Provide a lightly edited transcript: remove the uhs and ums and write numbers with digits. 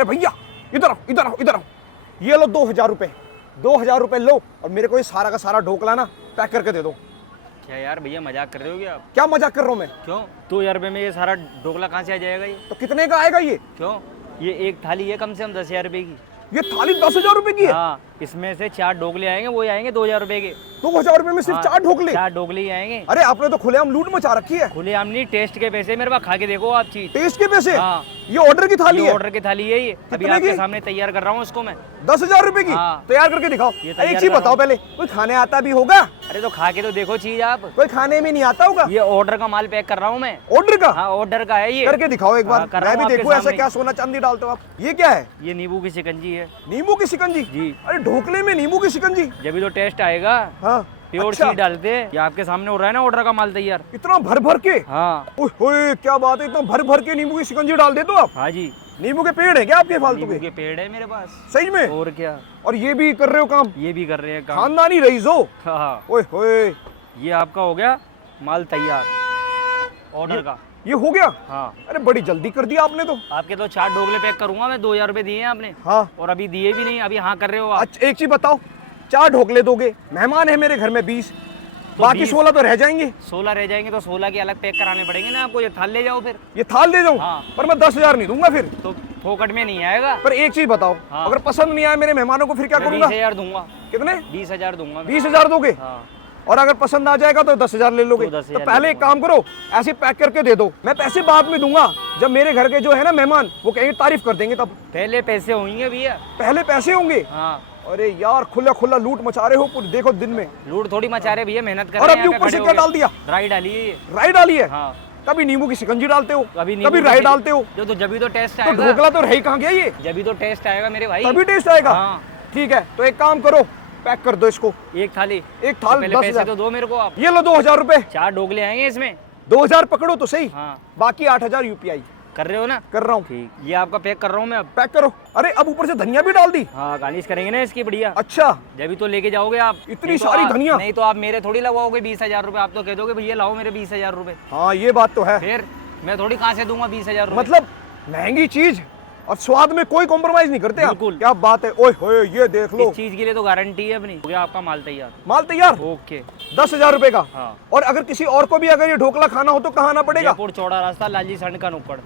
अरे भैया इधर आओ इधर आओ इधर आओ, ये लो 2000 रुपये, 2000 रुपये लो और मेरे को ये सारा का सारा ढोकला ना पैक करके दे दो। क्या यार भैया मजाक कर रहे हो क्या आप? क्या मजाक कर रहा हूँ मैं? क्यों 2000 रुपये में ये सारा ढोकला कहाँ से आ जाएगा ये? तो कितने का आएगा ये? क्यों ये एक थाली है कम से कम 10,000 रुपये की। ये थाली 10,000 रुपये की है? हाँ इसमें से 4 ढोकले आएंगे, वो आएंगे 2000 रुपये के। 2000 रुपये में सिर्फ हाँ, 4 ढोकले? 4 ढोकले ही आएंगे। अरे आपने तो खुलेआम लूट मचा रखी है। खुले आम नहीं, टेस्ट के पैसे मेरे पास, खा के देखो आप चीज। टेस्ट के पैसे? हाँ ये ऑर्डर की थाली है? ऑर्डर की थाली है ये, अभी कितने आपके की? सामने तैयार कर रहा हूँ उसको मैं। 10,000 रुपये की? हाँ। तैयार करके दिखाओ। ये एक तैयार चीज कर बताओ रहा पहले, कोई खाने आता भी होगा? अरे तो खा के तो देखो चीज आप। कोई खाने में नहीं आता होगा? ये ऑर्डर का माल पैक कर रहा हूँ मैं। ऑर्डर का? हाँ ऑर्डर का है ये। करके दिखाओ एक बार, हाँ, कर रहा मैं भी हूँ आपके देखूं ऐसा सामने। क्या सोना चांदी डालते हो आप। ये क्या है? ये नींबू की शिकंजी है। नींबू की शिकंजी? जी। अरे ढोकले में नींबू की शिकंजी? जब भी तो टेस्ट आएगा। हाँ प्योर अच्छा। चीज डालते हैं। ये आपके सामने हो रहा है ना ऑर्डर का माल तैयार। इतना भर भर के? हाँ ओए होए क्या बात है, इतना भर भर के नींबू की शिकंजी डाल दे तो आप? हाँ जी, नींबू के पेड़ है क्या आपके फालतू नींबू के? के पेड़ है मेरे पास। सही में? और क्या, और ये भी कर रहे हो काम? ये भी कर रहे हैं काम। खानदानी रईस हो? हाँ ओए होए ये आपका हो गया माल तैयार ऑर्डर का। ये हो गया? हाँ अरे बड़ी जल्दी कर दिया आपने तो। आपके तो 4 ढोकले पैक करूंगा मैं, 2000 रुपये दिए हैं आपने। हाँ और अभी दिए भी नहीं, अभी हाँ कर रहे हो आप। अच्छा एक चीज बताओ, 4 ढोकले दोगे? मेहमान है मेरे घर में 20, बाकी 20 16 तो रह जाएंगे। 16 रह जाएंगे तो 16 के अलग पैक कराने पड़ेंगे ना आपको। ये थाल ले जाओ फिर। ये थाल दे जाऊं? हाँ। पर मैं 10,000 नहीं दूंगा फिर। तो फोकट में नहीं आएगा। पर एक चीज बताओ, हाँ। अगर पसंद नहीं आया मेरे मेहमानों को फिर क्या मैं करूंगा? 20,000 दूंगा। कितने? 20,000 दूंगा मैं। 20,000 दोगे? हाँ और अगर पसंद आ जाएगा तो 10,000 ले लोगे? तो 10,000 तो पहले ले एक काम करो, ऐसे पैक करके दे दो, मैं पैसे बाद में दूंगा। जब मेरे घर के जो है ना मेहमान, वो कहेंगे तारीफ कर देंगे, तब पहले पैसे होंगे भैया। पहले पैसे होंगे। हाँ अरे यार खुला खुला लूट मचा रहे हो पूरे, देखो दिन में। लूट थोड़ी मचा रहे भैया, मेहनत कर और रहे हैं अभी यहाँ पे ऊपर से खड़े क्या होके। डाल दिया? राई डाली है ये। राई डाली है? हाँ कभी नींबू की शिकंजी डालते हो, कभी कभी राई डालते हो, जो तो जब भी तो टेस्ट तो आएगा। ढोकला तो रही कहाँ गया ये? जब भी तो टेस्ट आएगा मेरे भाई। तभी टेस्ट आएगा। हाँ ठीक है तो एक काम करो, पैक कर दो इसको। एक थाली। एक थाल पहले 10,000। पैसे तो दो मेरे को आप। ये लो 2,000 रुपए। 4 ढोकले आएंगे इसमें। 2,000 पकड़ो तो सही, हाँ बाकी 8,000 यूपीआई कर रहे हो ना? कर रहा हूँ। ठीक, ये आपका पैक कर रहा हूँ मैं अब। पैक करो। अरे अब ऊपर से धनिया भी डाल दी? हाँ गार्निश करेंगे ना इसकी बढ़िया। अच्छा जब भी तो लेके जाओगे आप। इतनी नहीं तो सारी आप- धनिया? नहीं तो आप मेरे थोड़ी लगवाओगे 20,000 रुपए। आप तो कह दोगे भैया लाओ मेरे 20,000 रुपए। हाँ ये बात तो है। फिर मैं थोड़ी कहाँ से दूंगा 20,000 रुपए। मतलब महंगी चीज और स्वाद में कोई कॉम्प्रोमाइज नहीं करते आप। बिल्कुल। क्या बात है, ओए होए ये देख लो। इस चीज के लिए तो गारंटी है अपनी। हो गया आपका माल तैयार। माल तैयार? ओके 10,000 रुपए का। हाँ और अगर किसी और को भी अगर ये ढोकला खाना हो तो कहाँ आना पड़ेगा? जयपुर चौड़ा रास्ता, लालजी संड का नुक्कड़।